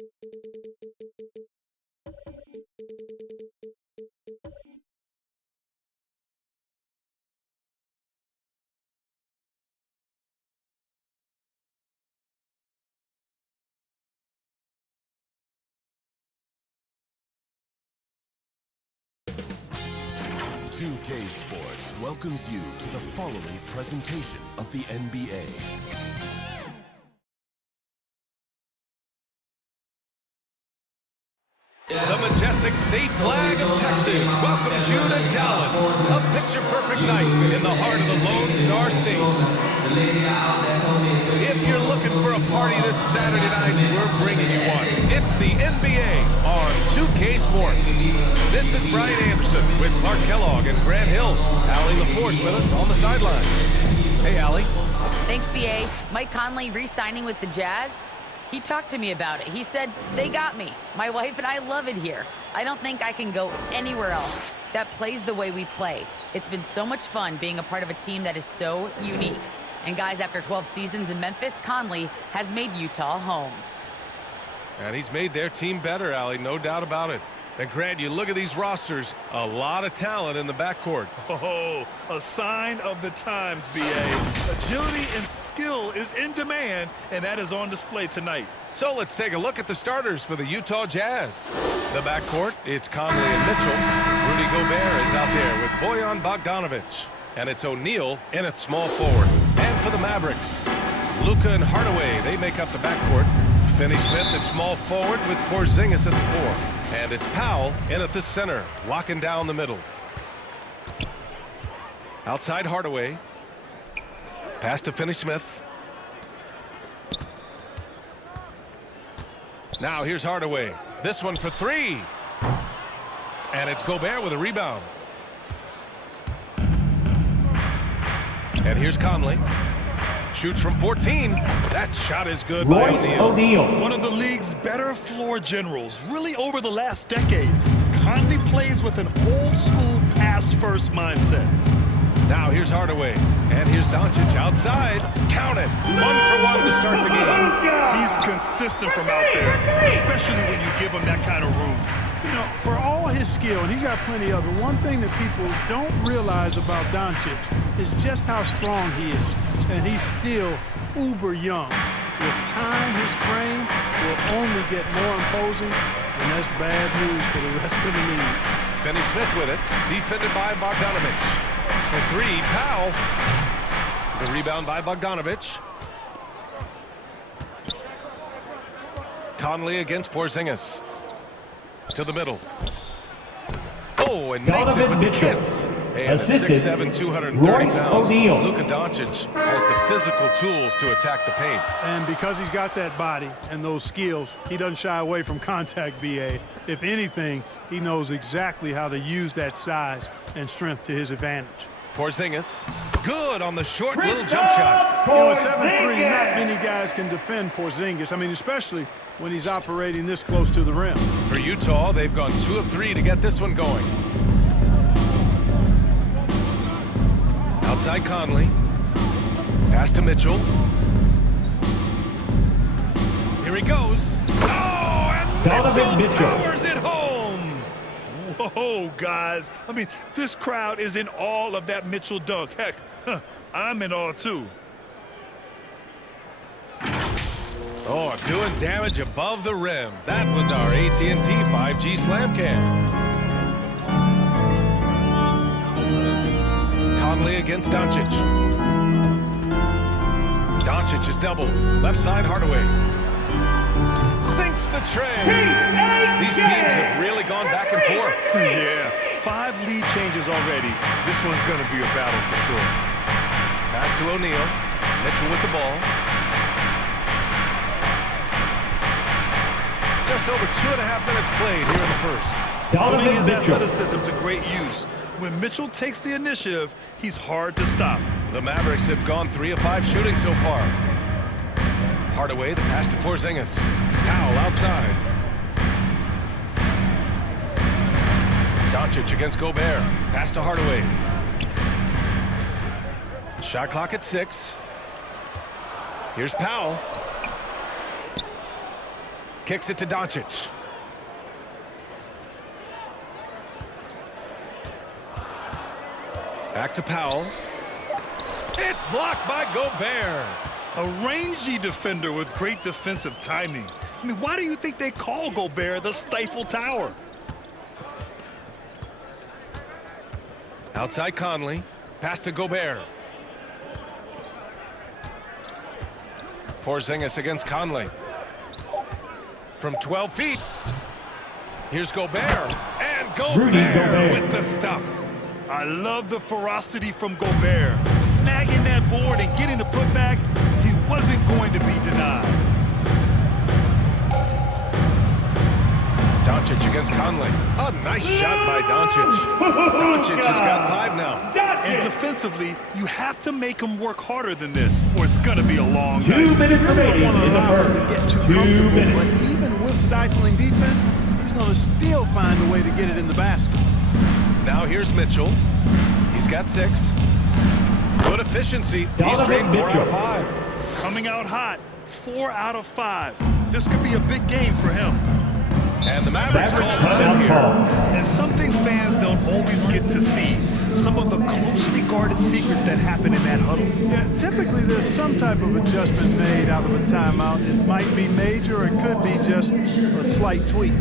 2K Sports welcomes you to the following presentation of the NBA. The majestic state flag of Texas welcomes you to Dallas. A picture-perfect night in the heart of the Lone Star State. If you're looking for a party this Saturday night, we're bringing you one. It's the NBA on 2K Sports. This is Brian Anderson with Clark Kellogg and Grant Hill. Allie LaForce with us on the sideline. Hey, Allie. Thanks, B.A. Mike Conley re-signing with the Jazz. He talked to me about it. He said, they got me. My wife and I love it here. I don't think I can go anywhere else that plays the way we play. It's been so much fun being a part of a team that is so unique. And guys, after 12 seasons in Memphis, Conley has made Utah home. And he's made their team better, Allie, no doubt about it. And Grant, you look at these rosters, a lot of talent in the backcourt. Oh, a sign of the times, B.A. Agility and skill is in demand, and that is on display tonight. So let's take a look at the starters for the Utah Jazz. The backcourt, it's Conley and Mitchell. Rudy Gobert is out there with Bojan Bogdanovic. And it's O'Neal in at small forward. And for the Mavericks, Luka and Hardaway, they make up the backcourt. Finney-Smith at small forward with Porzingis at the 4. And it's Powell in at the center, locking down the middle. Outside Hardaway. Pass to Finney-Smith. Now here's Hardaway. This one for 3. And it's Gobert with a rebound. And here's Conley. Shoots from 14. That shot is good by O'Neal. One of the league's better floor generals, really over the last decade. Conley plays with an old-school pass-first mindset. Now here's Hardaway. And here's Doncic outside. Count it. 1 for 1 to start the game. He's consistent from out there, especially when you give him that kind of room. You know, for all his skill, and he's got plenty of it, one thing that people don't realize about Doncic is just how strong he is. And he's still uber young. With time, his frame will only get more imposing, and that's bad news for the rest of the league. Finney-Smith with it, defended by Bogdanovic. For 3, Powell. The rebound by Bogdanovic. Conley against Porzingis. To the middle. Oh, and makes it with the kiss. And at 6'7", 230 pounds, Luka Doncic has the physical tools to attack the paint. And because he's got that body and those skills, he doesn't shy away from contact, B.A. If anything, he knows exactly how to use that size and strength to his advantage. Porzingis, good on the short little jump shot. You know, at 7'3", not many guys can defend Porzingis. I mean, especially when he's operating this close to the rim. For Utah, they've gone 2 of 3 to get this one going. Outside Conley. Pass to Mitchell. Here he goes. Oh, and Mitchell powers it home. Whoa, guys. I mean, this crowd is in awe of that Mitchell dunk. Heck, I'm in awe, too. Oh, doing damage above the rim. That was our AT&T 5G Slam Cam. Conley against Doncic. Doncic is doubled. Left side, Hardaway. Sinks the tray. These teams have really gone back and forth. Yeah, 5 lead changes already. This one's going to be a battle for sure. Pass to O'Neal. Mitchell with the ball. Just over 2.5 minutes played here in the first. Putting his athleticism to great use. When Mitchell takes the initiative, he's hard to stop. The Mavericks have gone 3 of 5 shooting so far. Hardaway, the pass to Porzingis. Powell outside. Doncic against Gobert. Pass to Hardaway. Shot clock at 6. Here's Powell. Kicks it to Doncic. Back to Powell. It's blocked by Gobert. A rangy defender with great defensive timing. I mean, why do you think they call Gobert the Stifle Tower? Outside Conley. Pass to Gobert. Porzingis against Conley. From 12 feet. Here's Gobert. And Gobert with the stuff. I love the ferocity from Gobert. Snagging that board and getting the putback, he wasn't going to be denied. Doncic against Conley. A nice shot by Doncic. Doncic has got 5 now. And defensively, you have to make him work harder than this, or it's going to be a long 2 night. minutes You don't remaining want to in the allow him first. to get too 2 comfortable, minutes. but even with stifling defense, he's going to still find a way to get it in the basket. Now here's Mitchell. He's got 6. Good efficiency. He's Donovan drained 4 out of Mitchell. 5. Coming out hot, 4 out of 5. This could be a big game for him. And the Mavericks call Mavericks time timeout here. call. And something fans don't always get to see. Some of the closely guarded secrets that happen in that huddle. Yeah, typically there's some type of adjustment made out of a timeout. It might be major, or it could be just a slight tweak.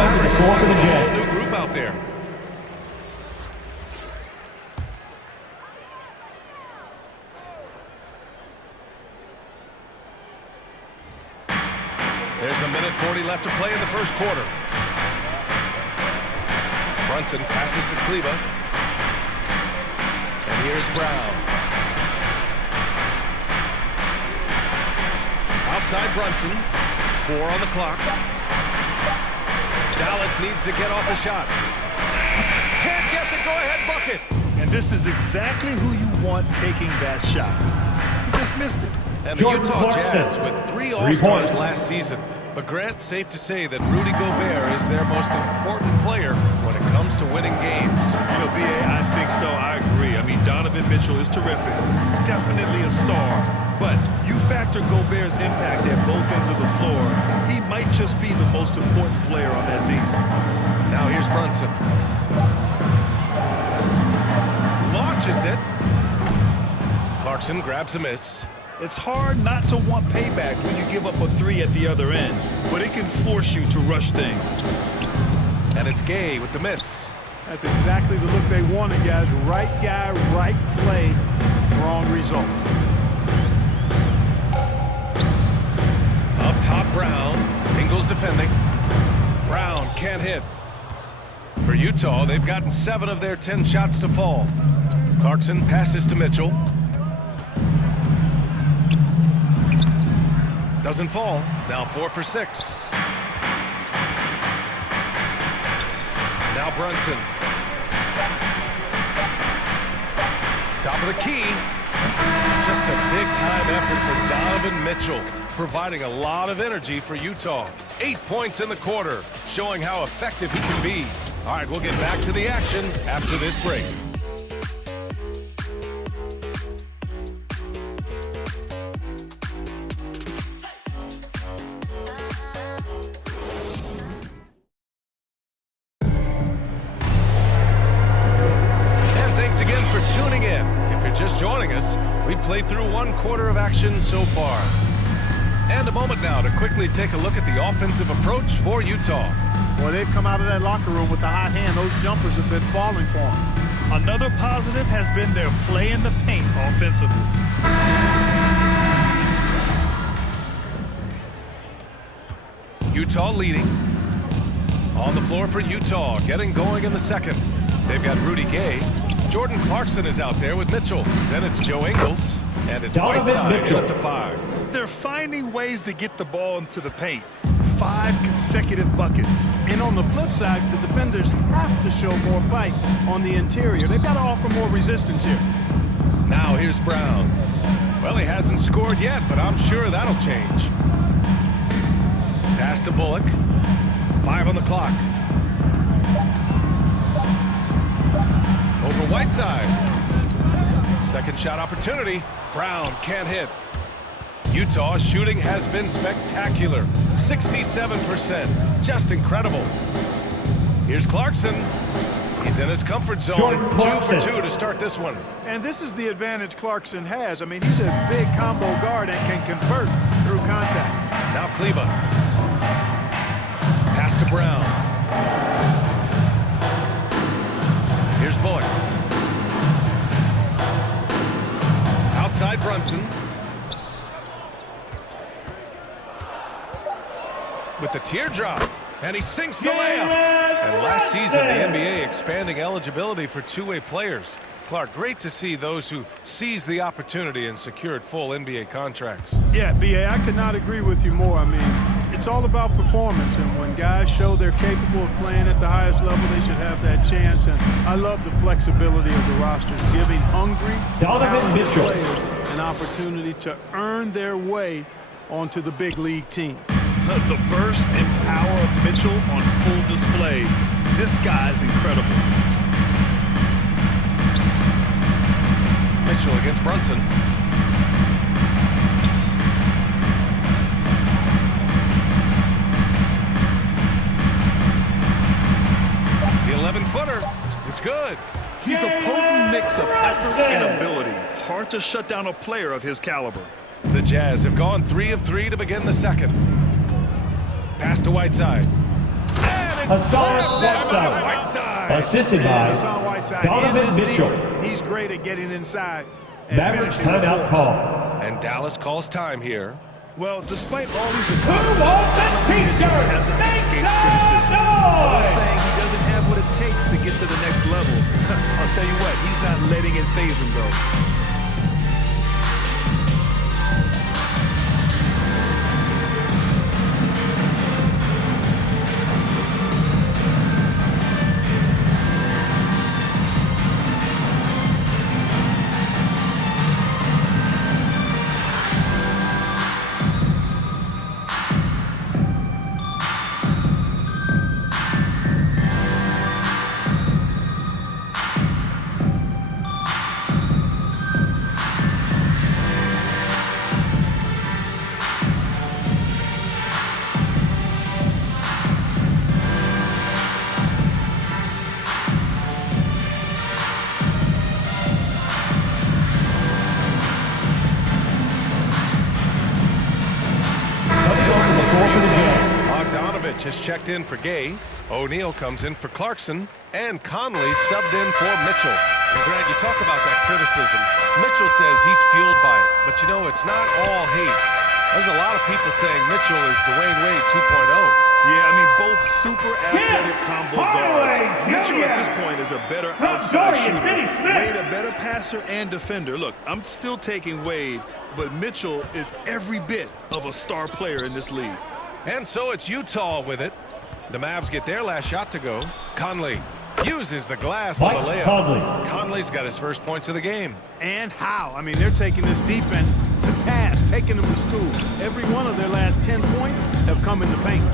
Mavericks score for the Jazz. New group out there. There's a minute 40 left to play in the first quarter. Brunson passes to Kleba. And here's Brown. Outside Brunson. 4 on the clock. Dallas needs to get off a shot. Can't get the go-ahead bucket. And this is exactly who you want taking that shot. He just missed it. And the Jordan Utah Clarkson. Jazz with 3 3 All-Stars points. last season. But Grant, safe to say that Rudy Gobert is their most important player when it comes to winning games. You know, B.A., I think so. I agree. I mean, Donovan Mitchell is terrific. Definitely a star. But you factor Gobert's impact at both ends of the floor, he might just be the most important player on that team. Now here's Brunson. Launches it. Clarkson grabs a miss. It's hard not to want payback when you give up a 3 at the other end, but it can force you to rush things. And it's Gay with the miss. That's exactly the look they wanted, guys. Right guy, right play, wrong result. Up top, Brown. Ingles defending. Brown can't hit. For Utah, they've gotten 7 of their 10 shots to fall. Clarkson passes to Mitchell. Doesn't fall. Now 4 for 6. Now Brunson. Top of the key. Just a big-time effort for Donovan Mitchell, providing a lot of energy for Utah. 8 points in the quarter, showing how effective he can be. All right, we'll get back to the action after this break. And thanks again for tuning in. If you're just joining us, we played through 1 quarter of action so far. And a moment now to quickly take a look at the offensive approach for Utah. Boy, they've come out of that locker room with the hot hand. Those jumpers have been falling for them. Another positive has been their play in the paint offensively. Utah leading. On the floor for Utah, getting going in the second. They've got Rudy Gay. Jordan Clarkson is out there with Mitchell. Then it's Joe Ingles. And it's Whiteside in at the 5. They're finding ways to get the ball into the paint. 5 consecutive buckets. And on the flip side, the defenders have to show more fight on the interior. They've got to offer more resistance here. Now here's Brown. Well, he hasn't scored yet, but I'm sure that'll change. Pass to Bullock. 5 on the clock. Over Whiteside. Second shot opportunity. Brown can't hit. Utah's shooting has been spectacular. 67%. Just incredible. Here's Clarkson. He's in his comfort zone. 2 for 2 to start this one. And this is the advantage Clarkson has. I mean, he's a big combo guard and can convert through contact. Now Kleba. Pass to Brown. Here's Bullock. Outside Brunson. With the teardrop. And he sinks the layup. And last season, the NBA expanding eligibility for two-way players. Clark, great to see those who seized the opportunity and secured full NBA contracts. Yeah, B.A., I could not agree with you more. I mean, it's all about performance, and when guys show they're capable of playing at the highest level, they should have that chance. And I love the flexibility of the rosters, giving hungry, talented players an opportunity to earn their way onto the big league team. The burst and power of Mitchell on full display. This guy's incredible. Mitchell against Brunson. The 11-footer is good. He's a potent mix of effort and ability. Hard to shut down a player of his caliber. The Jazz have gone 3 of 3 to begin the second. Pass to Whiteside. Hassan Whiteside. Assisted by Hassan Whiteside. Donovan Mitchell. Deep, he's great at getting inside and Mavericks finishing timeout the force. call. And Dallas calls time here. Well, despite all these Who wants the t-shirt? hasn't Make escaped some criticism. All noise! saying he doesn't have what it takes to get to the next level. I'll tell you what, he's not letting it faze him, though. Has checked in for Gay. O'Neal comes in for Clarkson. And Conley subbed in for Mitchell. And Grant, you talk about that criticism. Mitchell says he's fueled by it. But you know, it's not all hate. There's a lot of people saying Mitchell is Dwayne Wade 2.0. Yeah, I mean, both super athletic combo guards. Mitchell at this point is a better outside shooter. Wade a better passer and defender. Look, I'm still taking Wade, but Mitchell is every bit of a star player in this league. And so it's Utah with it. The Mavs get their last shot to go. Conley uses the glass on the layup. Conley's got his first points of the game. And how? I mean, they're taking this defense to task, taking them to school. Every one of their last 10 points have come in the paint.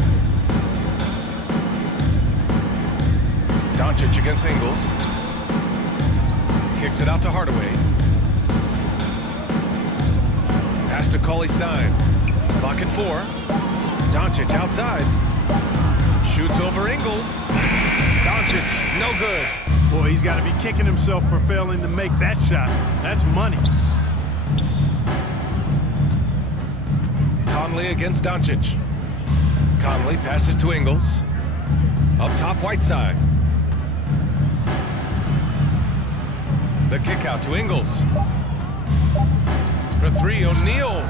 Doncic against Ingles. Kicks it out to Hardaway. Pass to Cauley-Stein. Clock at 4. Doncic outside. Shoots over Ingles. Doncic, no good. Boy, he's got to be kicking himself for failing to make that shot. That's money. Conley against Doncic. Conley passes to Ingles. Up top, Whiteside. The kick out to Ingles. For three, O'Neal.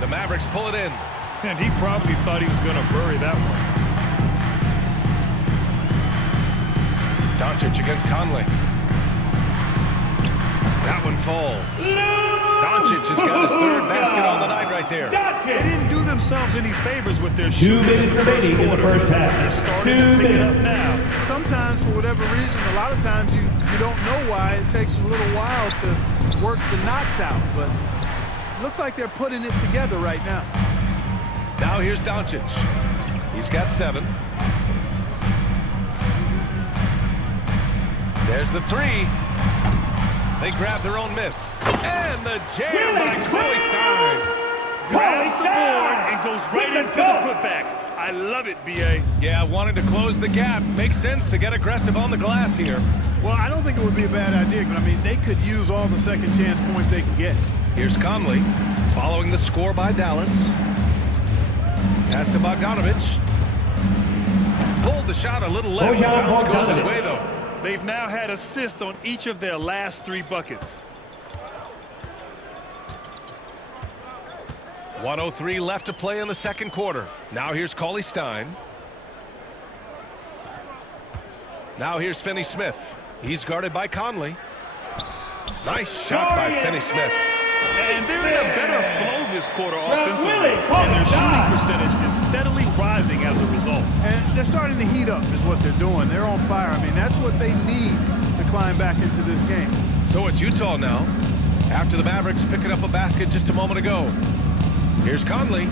The Mavericks pull it in. And he probably thought he was going to bury that one. Doncic against Conley. That one falls. Doncic has got his third basket on the night right there. They didn't do themselves any favors with their shooting. 2 minutes remaining in the first half. They're starting to pick it up now. Sometimes, for whatever reason, a lot of times you don't know why. It takes a little while to work the knots out, but it looks like they're putting it together right now. Now here's Doncic. He's got 7. There's the 3. They grab their own miss. And the jam by Cauley Stein. Grabs the board and goes right in for the putback. I love it, B.A. Yeah, wanting to close the gap. Makes sense to get aggressive on the glass here. Well, I don't think it would be a bad idea, but I mean, they could use all the second chance points they can get. Here's Conley, following the score by Dallas. Pass to Bogdanovich. Pulled the shot a little left. Bounce goes his way, though. They've now had assists on each of their last 3 buckets. 1:03 left to play in the second quarter. Now here's Cauley Stein. Now here's Finney-Smith. He's guarded by Conley. Nice shot by Finney-Smith. And they're in a better flow this quarter offensively. And their shooting percentage is steadily rising as a result. And they're starting to heat up is what they're doing. They're on fire. I mean, that's what they need to climb back into this game. So it's Utah now, after the Mavericks picking up a basket just a moment ago. Here's Conley.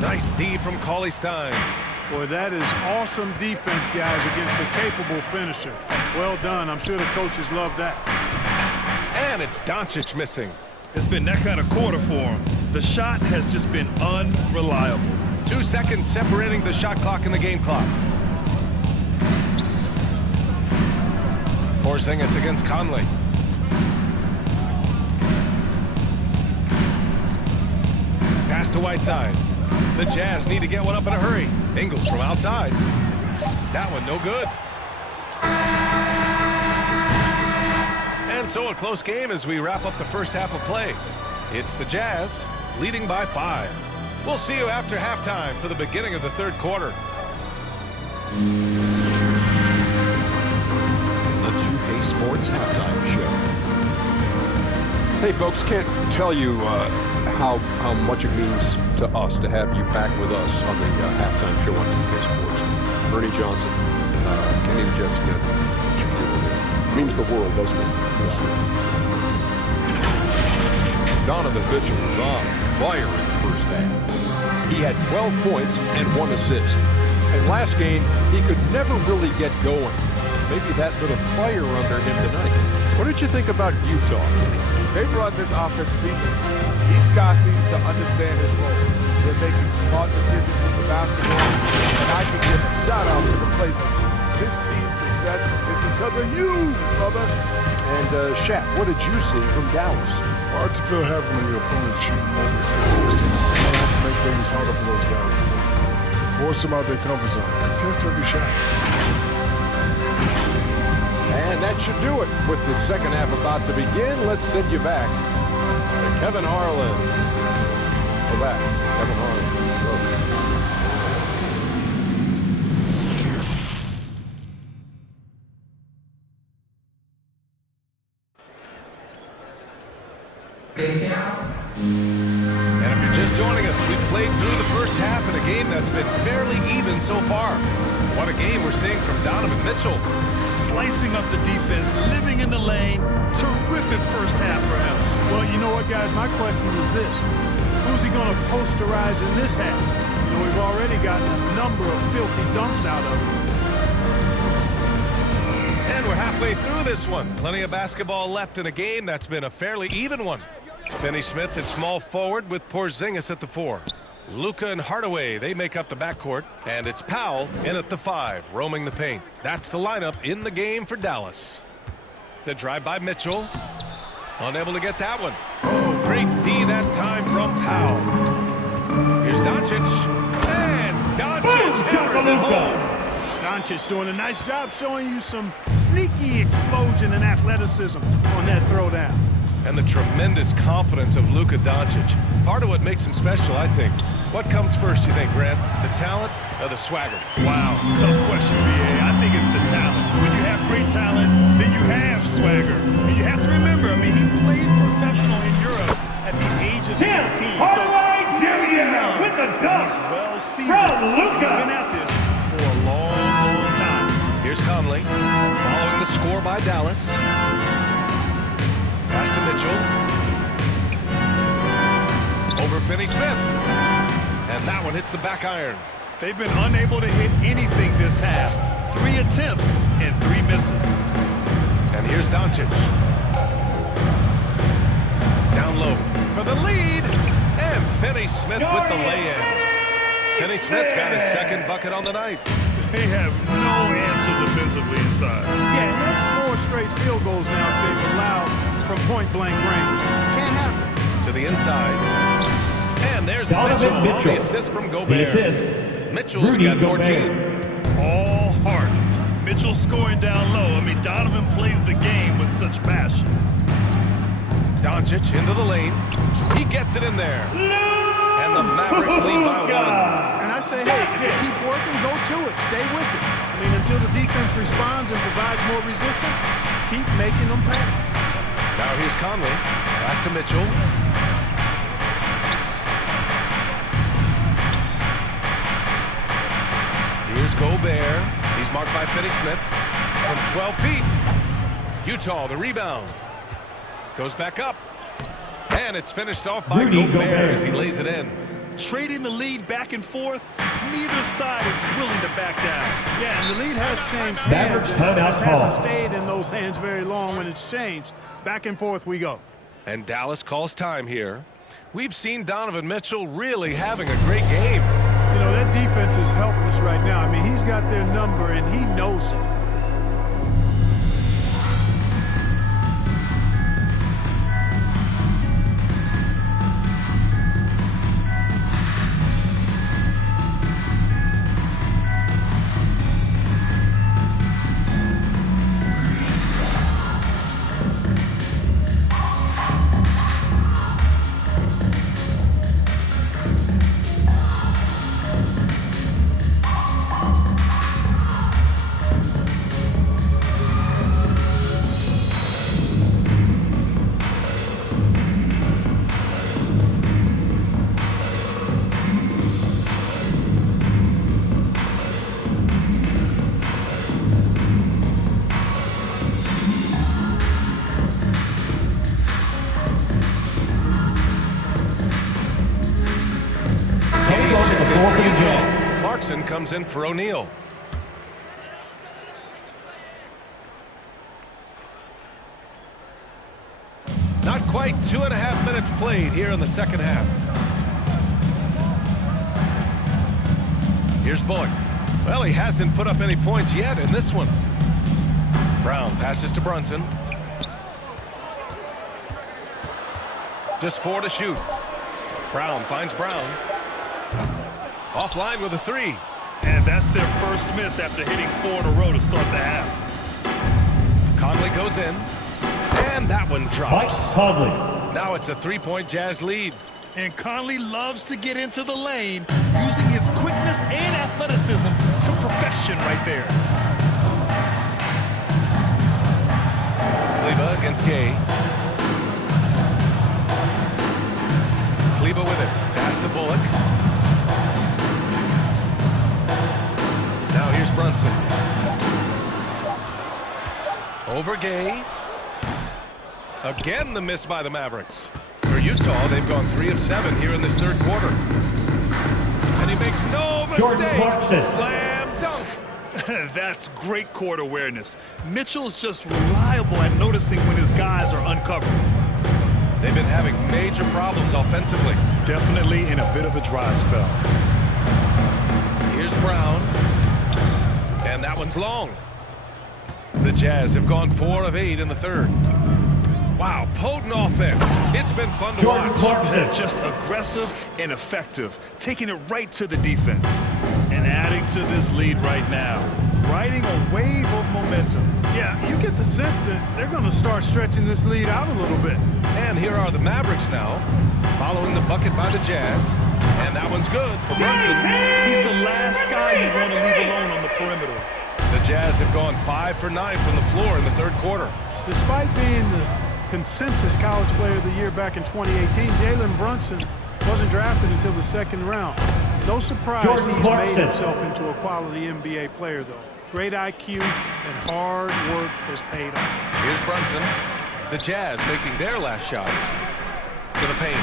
Nice D from Cauley Stein. Boy, that is awesome defense, guys, against a capable finisher. Well done. I'm sure the coaches love that. And it's Doncic missing. It's been that kind of quarter for him. The shot has just been unreliable. 2 seconds separating the shot clock and the game clock. Porzingis against Conley. Pass to Whiteside. The Jazz need to get one up in a hurry. Ingles from outside. That one no good. And so a close game as we wrap up the first half of play. It's the Jazz leading by 5. We'll see you after halftime for the beginning of the third quarter. The 2K Sports Halftime Show. Hey folks, can't tell you how much it means to us to have you back with us on the halftime show on 2K Sports. Bernie Johnson, Kenny the Jet Smith, it means the world, doesn't it? Yes, sir. Donovan Mitchell was on fire in the first half. He had 12 points and 1 assist. And last game, he could never really get going. Maybe that lit a fire under him tonight. What did you think about Utah? They brought this offense seamlessly. Each guy seems to understand his role. They're making smart decisions with the basketball. And I can give a shout out to the players. This team's success is because of you, brother. And Shaq, what did you see from Dallas? Hard to feel happy when your opponent shooting over 60%. You have to make things harder for those guys. Force them out their comfort zone. Contest every shot. And that should do it. With the second half about to begin, let's send you back to Kevin Harlan. Go back, Kevin Harlan. And if you're just joining us, we've played through the first half in a game that's been fairly even so far. What a game we're seeing from Donovan Mitchell. Slicing up the defense, living in the lane. Terrific first half for him. Well, you know what, guys? My question is this. Who's he going to posterize in this half? You know, we've already gotten a number of filthy dunks out of him. And we're halfway through this one. Plenty of basketball left in a game that's been a fairly even one. Finney-Smith at small forward with Porzingis at the 4. Luka and Hardaway, they make up the backcourt. And it's Powell in at the 5, roaming the paint. That's the lineup in the game for Dallas. The drive by Mitchell. Unable to get that one. Oh, great D that time from Powell. Here's Doncic. And Doncic hammers it home. Doncic doing a nice job showing you some sneaky explosion and athleticism on that throwdown. And the tremendous confidence of Luka Doncic. Part of what makes him special, I think. What comes first, you think, Grant? The talent or the swagger? Wow, tough question, B.A. I think it's the talent. When you have great talent, then you have swagger. And you have to remember, I mean, he played professional in Europe at the age of 16. So with the dunk he's well seasoned. from Luka. He's been at this for a long time. Here's Conley, following the score by Dallas. Pass to Mitchell. Over Finney-Smith. And that one hits the back iron. They've been unable to hit anything this half. 3 attempts and 3 misses. And here's Doncic. Down low for the lead. And Finney-Smith with the lay-in. Finney-Smith's got his second bucket on the night. They have no answer defensively inside. Yeah, and that's 4 straight field goals now they've allowed from point-blank range. Can't happen. To the inside. And there's Donovan Mitchell. Mitchell. The assist from Gobert. The assist. Mitchell's Rudy got 14. Gobert. All heart. Mitchell scoring down low. I mean, Donovan plays the game with such passion. Doncic into the lane. He gets it in there. And the Mavericks lead by 1. And I say, hey, if it keeps working, go to it. Stay with it. I mean, until the defense responds and provides more resistance, keep making them pay. Now here's Conley. Pass to Mitchell. Here's Gobert. He's marked by Finney-Smith from 12 feet. Utah, the rebound. Goes back up. And it's finished off by Rudy Gobert Gobert. as he lays it in. Trading the lead back and forth, neither side is willing to back down. Yeah, and the lead has changed Mavericks hands. And it timeout just hasn't call. stayed in those hands very long when it's changed. Back and forth we go. And Dallas calls time here. We've seen Donovan Mitchell really having a great game. You know, that defense is helpless right now. I mean, he's got their number, and he knows it. Clarkson comes in for O'Neal. Not quite 2.5 minutes played here in the second half. Here's Bullock. Well, he hasn't put up any points yet in this one. Brown passes to Brunson. Just 4 to shoot. Brown finds Brown. Offline with a 3. And that's their first miss after hitting 4 in a row to start the half. Conley goes in. And that one Mike drops. Conley. Now it's a 3-point Jazz lead. And Conley loves to get into the lane, using his quickness and athleticism to perfection right there. Kleba against Gay. Kleba with it. Pass to Bullock. Now here's Brunson. Over Gay. Again the miss by the Mavericks. For Utah, they've gone 3 of 7 here in this third quarter. And he makes no Jordan mistake. Clarkson. Slam dunk. That's great court awareness. Mitchell's just reliable at noticing when his guys are uncovered. They've been having major problems offensively. Definitely in a bit of a dry spell. Here's Brown. And that one's long. The Jazz have gone 4 of 8 in the third. Wow, potent offense. It's been fun to Jordan watch. Clarkson. Just aggressive and effective, taking it right to the defense. And adding to this lead right now. Riding a wave of momentum. Yeah, you get the sense that they're going to start stretching this lead out a little bit. And here are the Mavericks now, following the bucket by the Jazz. And that one's good for Brunson. He's the last guy you want to leave alone on the perimeter. The Jazz have gone 5 for 9 from the floor in the third quarter. Despite being the consensus college player of the year back in 2018, Jalen Brunson wasn't drafted until the second round. No surprise he's made himself into a quality NBA player, though. Great IQ and hard work has paid off. Here's Brunson. The Jazz making their last shot to the paint.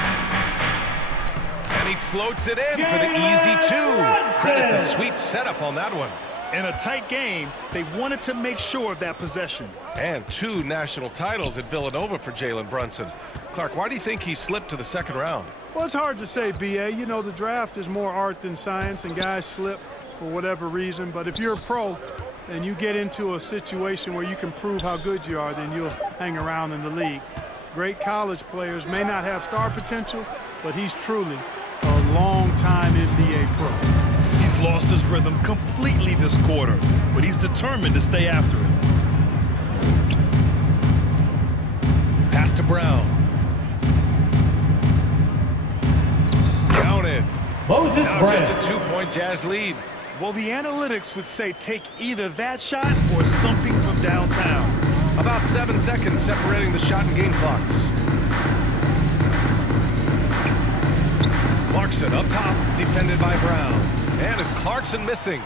And he floats it in for the easy two. Credit the sweet setup on that one. In a tight game, they wanted to make sure of that possession. And 2 national titles at Villanova for Jalen Brunson. Clark, why do you think he slipped to the second round? Well, it's hard to say, B.A. You know, the draft is more art than science, and guys slip for whatever reason. But if you're a pro and you get into a situation where you can prove how good you are, then you'll hang around in the league. Great college players may not have star potential, but he's truly a long-time NBA pro. He's lost his rhythm completely this quarter, but he's determined to stay after it. Pass to Brown. Counted. Now just a 2-point Jazz lead. Well, the analytics would say take either that shot or something from downtown. About 7 seconds separating the shot and game clocks. Clarkson up top, defended by Brown. And it's Clarkson missing.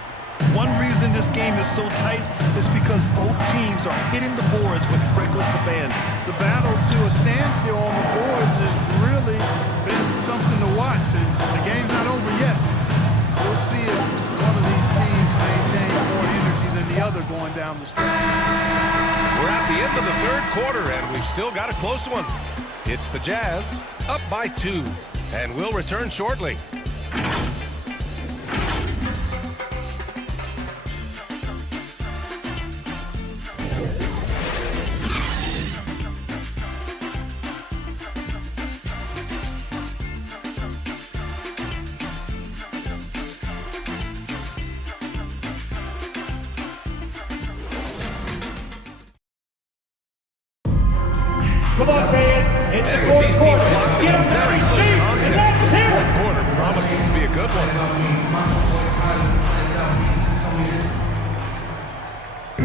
One reason this game is so tight is because both teams are hitting the boards with reckless abandon. The battle to a standstill on the boards has really been something to watch, and the game's not over yet. We'll see if one of these teams maintain more energy than the other going down the stretch. We're at the end of the third quarter, and we've still got a close one. It's the Jazz up by 2, and we'll return shortly. Come on, fans. It's the These fourth teams quarter. locked in Get a them very ready. close contest. This Here. fourth quarter promises to be a good one.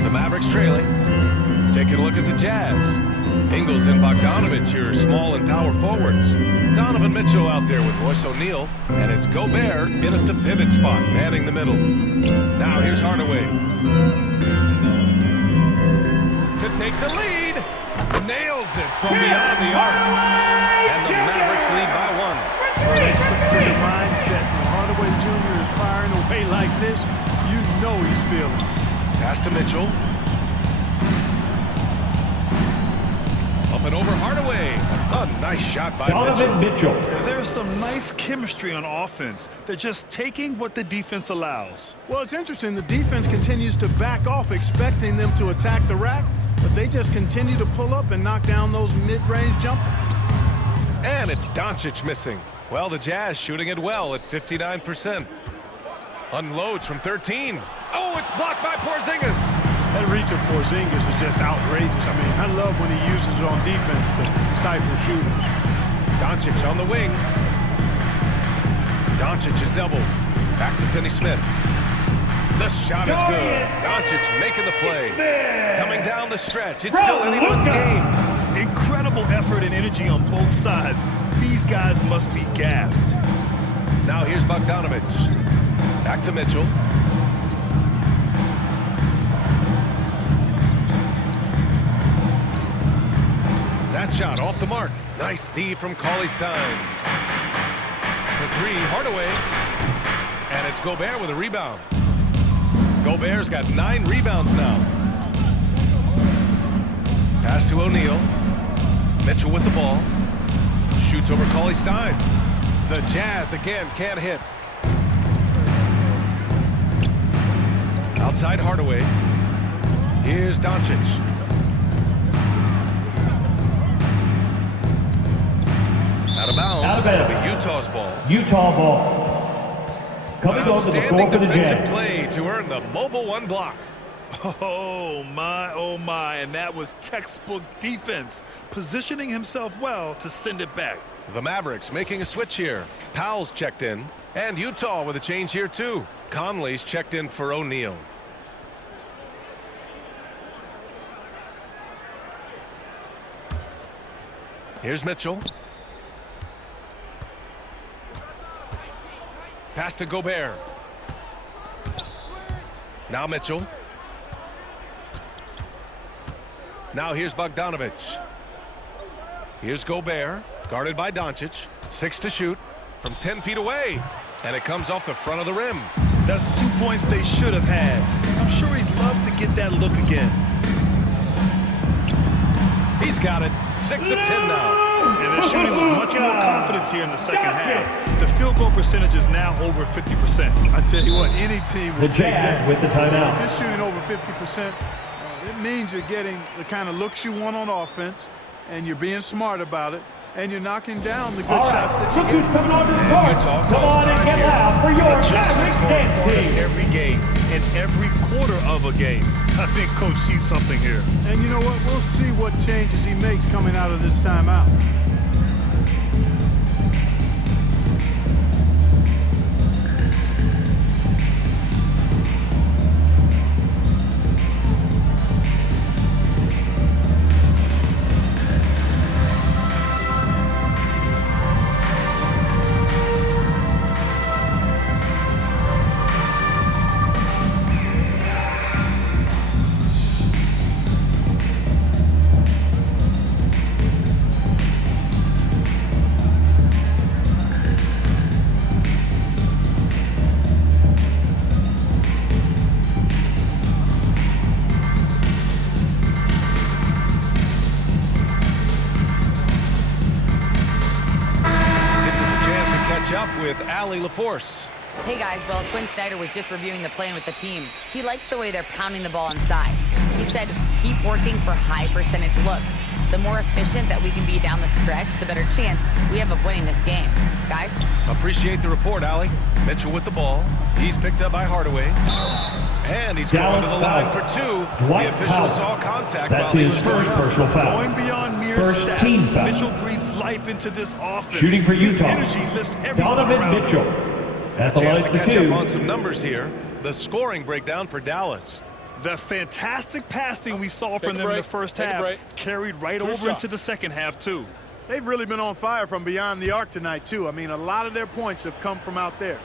The Mavericks trailing. Taking a look at the Jazz. Ingles and Bogdanovich, your small and power forwards. Donovan Mitchell out there with Royce O'Neal. And it's Gobert in at the pivot spot, manning the middle. Now here's Hardaway. To take the lead. Nails it from beyond the arc. And the Mavericks lead by 1. To the mindset, when Hardaway Jr. is firing away like this, you know he's feeling it. Pass to Mitchell. Up and over Hardaway. A nice shot by Donovan Mitchell. There's some nice chemistry on offense. They're just taking what the defense allows. Well, it's interesting. The defense continues to back off, expecting them to attack the rack, but they just continue to pull up and knock down those mid-range jumpers. And it's Doncic missing. Well, the Jazz shooting it well at 59%. Unloads from 13. Oh, it's blocked by Porzingis. That reach of Porzingis is just outrageous. I mean, I love when he uses it on defense to stifle shooters. Doncic on the wing. Doncic is doubled. Back to Finney-Smith. The shot is good. Doncic making the play. Coming down the stretch. It's still anyone's game. Incredible effort and energy on both sides. These guys must be gassed. Now here's Bogdanovich. Back to Mitchell. That shot off the mark. Nice D from Cauley-Stein. For 3, Hardaway. And it's Gobert with a rebound. Gobert's got 9 rebounds now. Pass to O'Neal. Mitchell with the ball. Shoots over Cauley-Stein. The Jazz again can't hit. Outside Hardaway. Here's Doncic. Out of bounds. It'll be Utah's ball. Utah ball. Coming on to the Outstanding floor for the defensive Jazz. play to earn the mobile 1 block. Oh, my, and that was textbook defense, positioning himself well to send it back. The Mavericks making a switch here. Powell's checked in, and Utah with a change here too. Conley's checked in for O'Neal. Here's Mitchell. Pass to Gobert. Now Mitchell. Now here's Bogdanovich. Here's Gobert, guarded by Doncic. 6 to shoot from 10 feet away. And it comes off the front of the rim. That's 2 points they should have had. I'm sure he'd love to get that look again. He's got it. 6 of 10 now. And they're shooting with much more confidence here in the second half. The field goal percentage is now over 50%. I tell you what, any team The will take Jazz that. with the If timeout. you're shooting over 50%, it means you're getting the kind of looks you want on offense, and you're being smart about it, and you're knocking down the good All right, shots that you Cookie's get. coming on to the court. Come on and get loud for your Adjustments Mavericks going dance on in team. every game, in every quarter of a game. I think Coach sees something here. And you know what? We'll see what changes he makes coming out of this timeout. With Ali LaForce. Hey guys, well, Quinn Snyder was just reviewing the plan with the team. He likes the way they're pounding the ball inside. He said, keep working for high percentage looks. The more efficient that we can be down the stretch, the better chance we have of winning this game. Guys? Appreciate the report, Ali. Mitchell with the ball. He's picked up by Hardaway. And he's going to the line for 2. Dwight The official Powell. saw contact. That's while he his was first going up. personal foul. Going beyond mere First stats, team foul. Mitchell breathes life into this offense. Shooting for His Utah, energy lifts everyone Donovan around him. Mitchell. At the line Chance to for catch 2. up on some numbers here. The scoring breakdown for Dallas. The fantastic passing we saw from a them in break. the first Take a half break. carried right Good over shot. into the second half, too. They've really been on fire from beyond the arc tonight, too. I mean, a lot of their points have come from out there.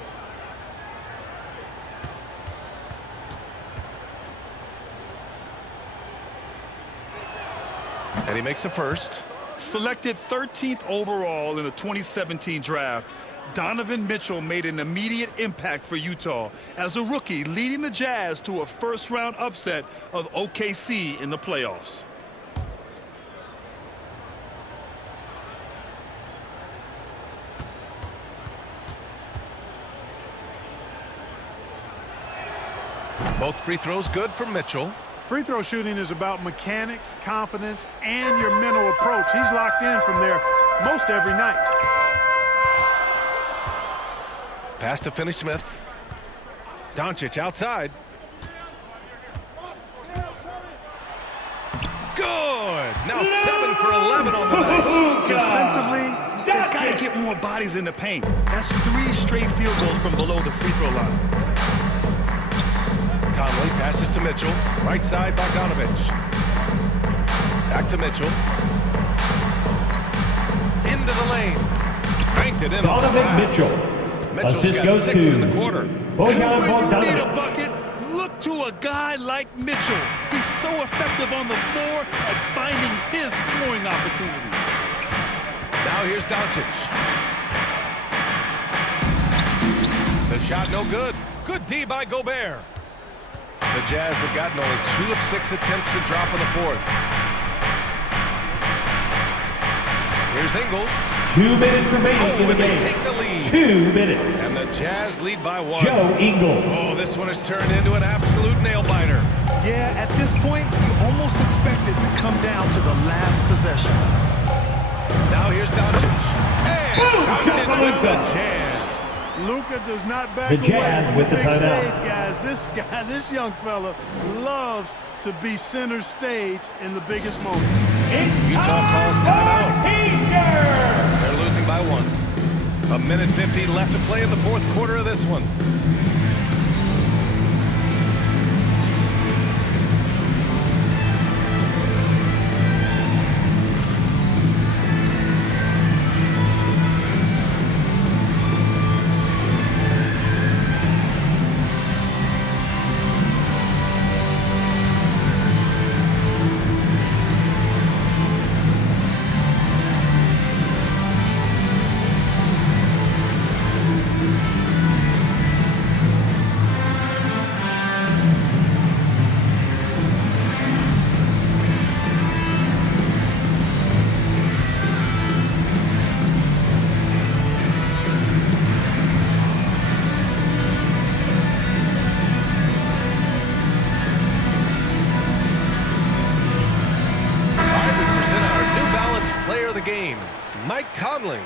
And he makes a first. Selected 13th overall in the 2017 draft, Donovan Mitchell made an immediate impact for Utah as a rookie, leading the Jazz to a first-round upset of OKC in the playoffs. Both free throws good for Mitchell. Free throw shooting is about mechanics, confidence, and your mental approach. He's locked in from there most every night. Pass to Finney-Smith. Doncic outside. Good. Now 7 for 11 on the night. Defensively, they've got to get more bodies in the paint. That's 3 straight field goals from below the free throw line. Conley passes to Mitchell. Right side, Bogdanovich. Back to Mitchell. Into the lane. Banked it in on the Donovan glass. Mitchell. Mitchell's Assist got goes 6 to in the quarter. When you need a Bogdanovich. bucket, look to a guy like Mitchell. He's so effective on the floor at finding his scoring opportunities. Now here's Doncic. The shot no good. Good D by Gobert. The Jazz have gotten only 2 of 6 attempts to drop in the fourth. Here's Ingles. 2 minutes remaining in the and they game. take the lead. 2 minutes. And the Jazz lead by 1. Joe Ingles. Oh, this one has turned into an absolute nail-biter. Yeah, at this point, you almost expect it to come down to the last possession. Now here's Doncic. And Boom! Doncic Shot with the Luka. jam. Luka does not back The away Jazz from with the the big timeout. stage, guys. This young fella loves to be center stage in the biggest moments. Utah calls timeout. They're losing by 1. A minute 15 left to play in the fourth quarter of this one. Mike Conley.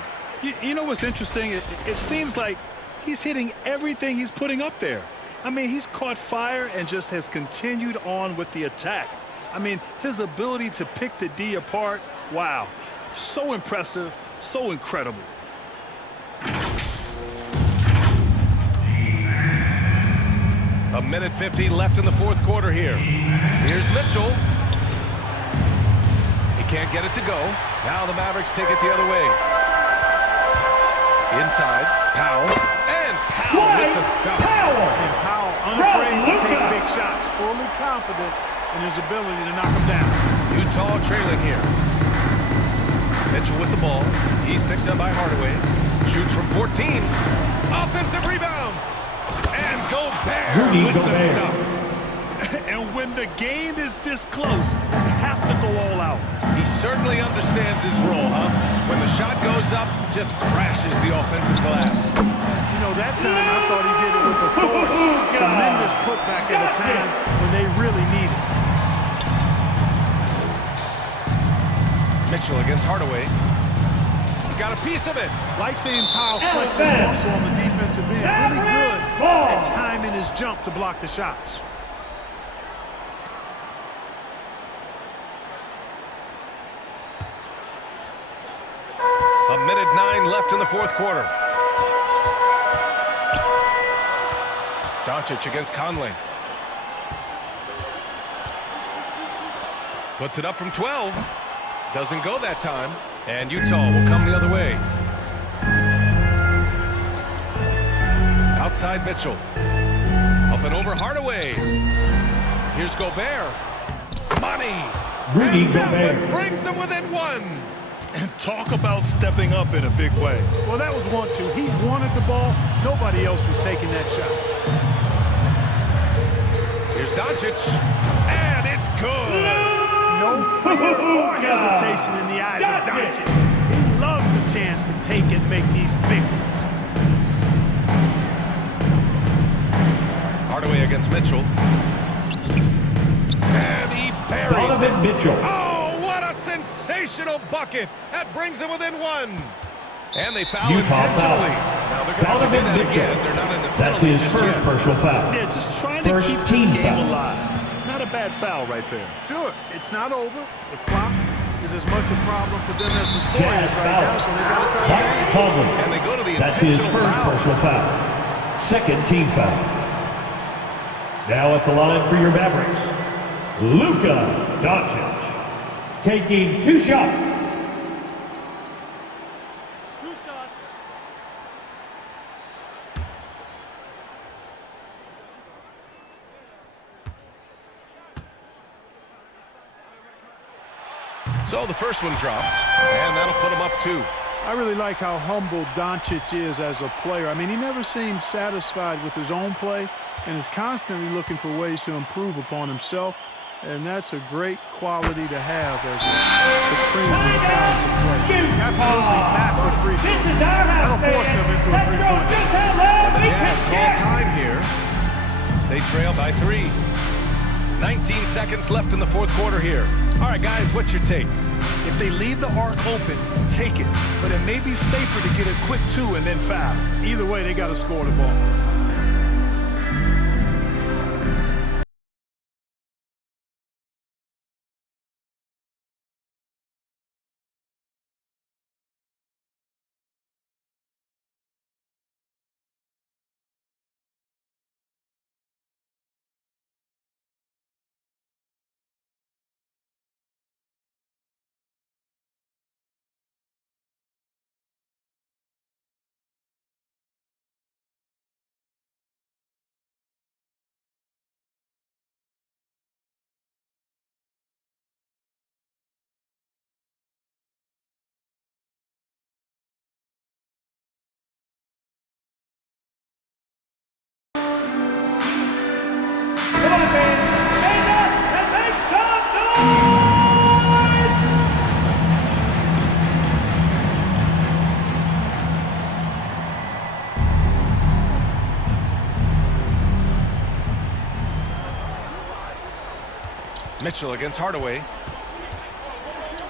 You know what's interesting? It seems like he's hitting everything he's putting up there. I mean, he's caught fire and just has continued on with the attack. I mean, his ability to pick the D apart, wow. So impressive, so incredible. A minute 15 left in the fourth quarter here. Here's Mitchell. He can't get it to go. Now the Mavericks take it the other way. Inside, Powell. And Powell with the stuff. And Powell unafraid to take big shots, fully confident in his ability to knock them down. Utah trailing here. Mitchell with the ball. He's picked up by Hardaway. Shoots from 14. Offensive rebound. And Gobert with the stuff. And when the game is this close, you have to go all out. He certainly understands his role, huh? When the shot goes up, just crashes the offensive glass. You know, that time I thought he did it with authority. Tremendous putback at a time when they really need it. Mitchell against Hardaway. He got a piece of it. Like seeing Powell flex his muscle on the defensive end. Really good at timing his jump to block the shots. A minute 9 left in the fourth quarter. Doncic against Conley. Puts it up from 12. Doesn't go that time. And Utah will come the other way. Outside Mitchell. Up and over Hardaway. Here's Gobert. Money. Rudy and that Gobert. one brings them within 1. And talk about stepping up in a big way. Well, that was 1-2. He wanted the ball. Nobody else was taking that shot. Here's Doncic. And it's good. No fear or hesitation in the eyes of Doncic. He loved the chance to take and make these big ones. Hardaway against Mitchell. And he buries it. Donovan Mitchell. Oh, what a sensational bucket. That brings them within 1. And they foul Utah intentionally. foul. Now they're going to have to do Donovan that Mitchell. again. They're not in the That's penalty his just first yet. personal foul. Yeah, just trying to First keep this team game foul. alive. Not a bad foul right there. Sure, it's not over. The clock is as much a problem for them as the score Jazz is right now, so they got to try to Mike get it. Conley. And they go to the That's his intentional first foul. personal foul. Second team foul. Now at the line for your Mavericks, Luka Doncic. Taking 2 shots. So the first one drops, and that'll put him up 2. I really like how humble Doncic is as a player. I mean, he never seems satisfied with his own play and is constantly looking for ways to improve upon himself. And that's a great quality to have as a supremely talented player. Absolutely massive free throw. That'll force them into a three-point. And the Jazz call time here. They trail by 3. 19 seconds left in the fourth quarter here. All right, guys, what's your take? If they leave the arc open, take it. But it may be safer to get a quick 2 and then foul. Either way, they got to score the ball. Mitchell against Hardaway.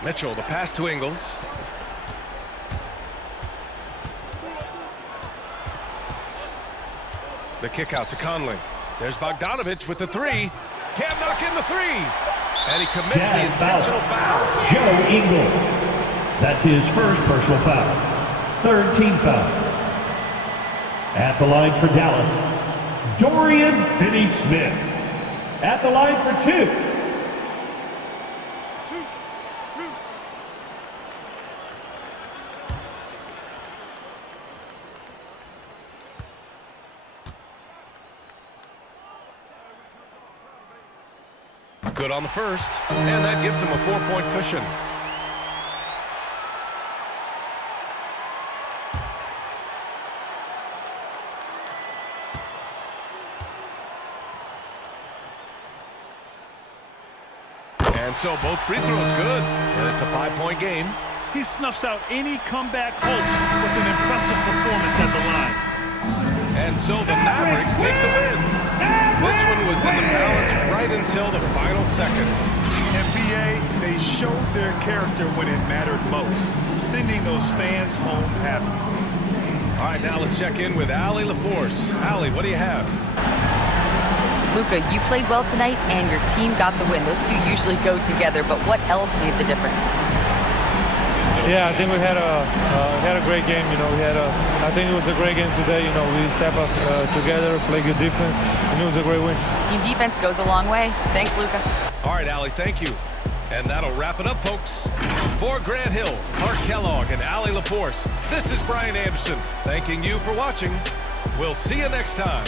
Mitchell, the pass to Ingles. The kick out to Conley. There's Bogdanovich with the 3. Can't knock in the 3. And he commits the intentional foul. Joe Ingles. That's his first personal foul. Third team foul. At the line for Dallas, Dorian Finney-Smith. At the line for 2. Good on the first, and that gives him a 4-point cushion. And so both free throws good, and it's a 5-point game. He snuffs out any comeback hopes with an impressive performance at the line. And so the Mavericks take the win. This one was in the balance right until the final seconds. NBA, they showed their character when it mattered most, sending those fans home happy. All right, now let's check in with Allie LaForce. Allie, what do you have? Luka, you played well tonight, and your team got the win. Those two usually go together, but what else made the difference? Yeah, I think we had a great game. You know, I think it was a great game today. You know, we step up together, play good defense, and it was a great win. Team defense goes a long way. Thanks, Luka. All right, Allie, thank you. And that'll wrap it up, folks. For Grant Hill, Clark Kellogg, and Allie LaForce, this is Brian Anderson thanking you for watching. We'll see you next time.